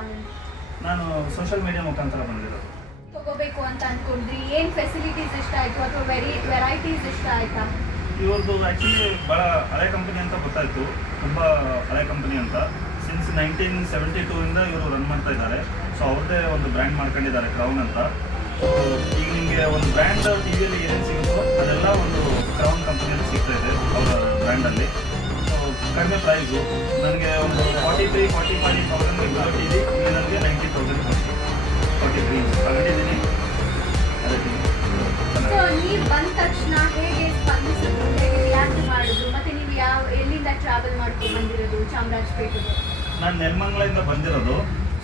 ಆನಂದ್? ನಾನು social media ಮುಖಾಂತರ ಬಂದಿರೋದು. ತಗೋಬೇಕು ಅಂತ ಅನ್ಕೊಂಡ್ರಿ, ಏನ್ ಫೆಸಿಲಿಟೀಸ್ ಇಷ್ಟ ಆಯ್ತು ಅಥವಾ ವೆರೈಟೀಸ್ ಇಷ್ಟ ಆಯ್ತಾ? ಇವ್ರದ್ದು ಆ್ಯಕ್ಚುಲಿ ಭಾಳ ಹಳೆ ಕಂಪನಿ ಅಂತ ಗೊತ್ತಾಯಿತು, ತುಂಬ ಹಳೆ ಕಂಪನಿ ಅಂತ. ಸಿನ್ಸ್ 1972 ಇವರು ರನ್ ಮಾಡ್ತಾ ಇದ್ದಾರೆ. ಸೊ ಅವ್ರದ್ದೇ ಒಂದು ಬ್ರ್ಯಾಂಡ್ ಮಾಡ್ಕೊಂಡಿದ್ದಾರೆ, ಕ್ರೌನ್ ಅಂತ. ಸೊ ಈಗ ನಿಮಗೆ ಒಂದು ಬ್ರ್ಯಾಂಡ್ ಟಿ ವಿಯಲ್ಲಿ ಏನೇನು ಸಿಗುತ್ತೋ ಅದೆಲ್ಲ ಒಂದು ಕ್ರೌನ್ ಕಂಪನಿಯಲ್ಲಿ ಸಿಗ್ತಾ ಇದೆ ಅವರ ಬ್ರ್ಯಾಂಡಲ್ಲಿ. ಸೊ ಕಡಿಮೆ ಪ್ರೈಸು, ನನಗೆ ಒಂದು 43-45,000 ಟಿ ವಿ, ಇಲ್ಲಿ ನನಗೆ 90,000 43 ತಗೊಂಡಿದ್ದೀನಿ. ಅದೇ ಟಿ ವಿ. ಸೊ ನೀವು ಬಂದ ತಕ್ಷಣ ಹೇಗೆ ಸ್ಪಂದಿಸಿದ್ರು, ಹೇಗೆ ರಿಯಾಕ್ಟ್ ಮಾಡಿದ್ರು, ಮತ್ತೆ ನೀವು ಎಲ್ಲಿಂದ ಟ್ರಾವೆಲ್ ಮಾಡ್ಕೊಂಡು ಬಂದಿರೋದು ಚಾಮರಾಜಪೇಟೆಗೆ? ನಾನು ನೆಲಮಂಗಲದಿಂದ ಬಂದಿರೋದು.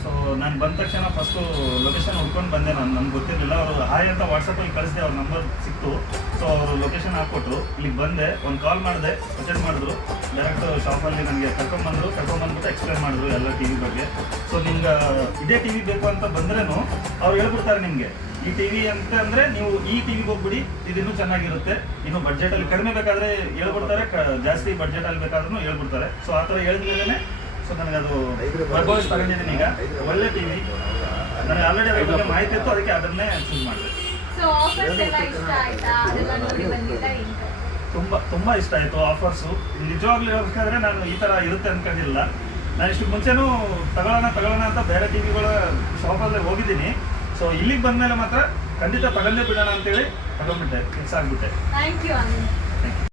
ಸೊ ನಾನು ಬಂದ ತಕ್ಷಣ ಫಸ್ಟು ಲೊಕೇಶನ್ ಹುಡ್ಕೊಂಡು ಬಂದೆ. ನನಗೆ ಗೊತ್ತಿರಲಿಲ್ಲ. ಅವರು ಹಾಯ್ ಅಂತ ವಾಟ್ಸಪ್ಪಲ್ಲಿ ಕಳಿಸಿದೆ, ಅವ್ರ ನಂಬರ್ ಸಿಕ್ತು. ಸೊ ಅವರು ಲೊಕೇಶನ್ ಹಾಕ್ಕೊಟ್ರು. ಇಲ್ಲಿಗೆ ಬಂದೆ, ಒಂದು ಕಾಲ್ ಮಾಡಿದೆ, ಅಟೆಂಡ್ ಮಾಡಿದ್ರು. ಡೈರೆಕ್ಟ್ ಶಾಪಲ್ಲಿ ನನಗೆ ಕರ್ಕೊಂಡ್ಬಂದ್ಬಿಟ್ಟು ಎಕ್ಸ್ಪ್ಲೇನ್ ಮಾಡಿದ್ರು ಎಲ್ಲ ಟಿ ವಿ ಬಗ್ಗೆ. ಸೊ ನಿಮ್ಗೆ ಇದೇ ಟಿ ವಿ ಬೇಕು ಅಂತ ಬಂದ್ರೂ ಅವ್ರು ಹೇಳ್ಬಿಡ್ತಾರೆ ನಿಮಗೆ, ಈ ಟಿ ವಿ ಅಂತ ಅಂದರೆ ನೀವು ಈ ಟಿ ವಿಗೆ ಹೋಗ್ಬಿಡಿ, ಇದಿನ್ನೂ ಚೆನ್ನಾಗಿರುತ್ತೆ, ಇನ್ನು ಬಡ್ಜೆಟಲ್ಲಿ ಕಡಿಮೆ ಬೇಕಾದರೆ ಹೇಳ್ಬಿಡ್ತಾರೆ, ಜಾಸ್ತಿ ಬಡ್ಜೆಟಲ್ಲಿ ಬೇಕಾದ್ರೂ ಹೇಳ್ಬಿಡ್ತಾರೆ. ಸೊ ಆ ಥರ ಹೇಳಿದ್ಮೇಲೆ ಸೊ ನನಗೆ ಅದು ವೈಭವಿಸ್ ತಗೊಂಡಿದ್ದೀನಿ. ಈಗ ಒಳ್ಳೆ ಟಿ ವಿ, ನನಗೆ ಆಲ್ರೆಡಿ ಅದ್ರ ಬಗ್ಗೆ ಮಾಹಿತಿ ಇತ್ತು, ಅದಕ್ಕೆ ಅದನ್ನೇ ಚೂಸ್ ಮಾಡಿದೆ. ಸೊ ಆಫರ್ಸ್ ಎಲ್ಲ ಇಷ್ಟ ಆಯ್ತಾ? ಅದೆಲ್ಲ ನೋಡಿ ಬಂದಿದ್ದ ತುಂಬ ಇಷ್ಟ ಆಯಿತು ಆಫರ್ಸು. ನಿಜವಾಗ್ಲೂ ಹೇಳ್ಬೇಕಾದ್ರೆ ನಾನು ಈ ಥರ ಇರುತ್ತೆ ಅಂದ್ಕೊಂಡಿಲ್ಲ. ನಾನು ಇಷ್ಟು ಮುಂಚೆನೂ ತಗೊಳ್ಳೋಣ ಅಂತ ಬೇರೆ ಟಿ ವಿಗಳ ಶಾಪಲ್ಲೇ ಹೋಗಿದ್ದೀನಿ. ಸೊ ಇಲ್ಲಿಗೆ ಬಂದಮೇಲೆ ಮಾತ್ರ ಖಂಡಿತ ತಗೊಂಡೇ ಬಿಡೋಣ ಅಂತೇಳಿ ತಗೊಂಡ್ಬಿಟ್ಟೆ, ಫಿಕ್ಸ್ ಆಗಿಬಿಟ್ಟೆ. Thank you Anand.